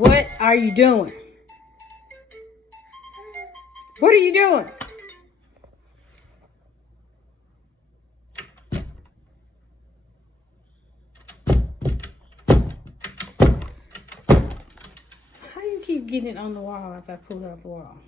What are you doing? What are you doing? How you keep getting it on the wall if I pull it off the wall?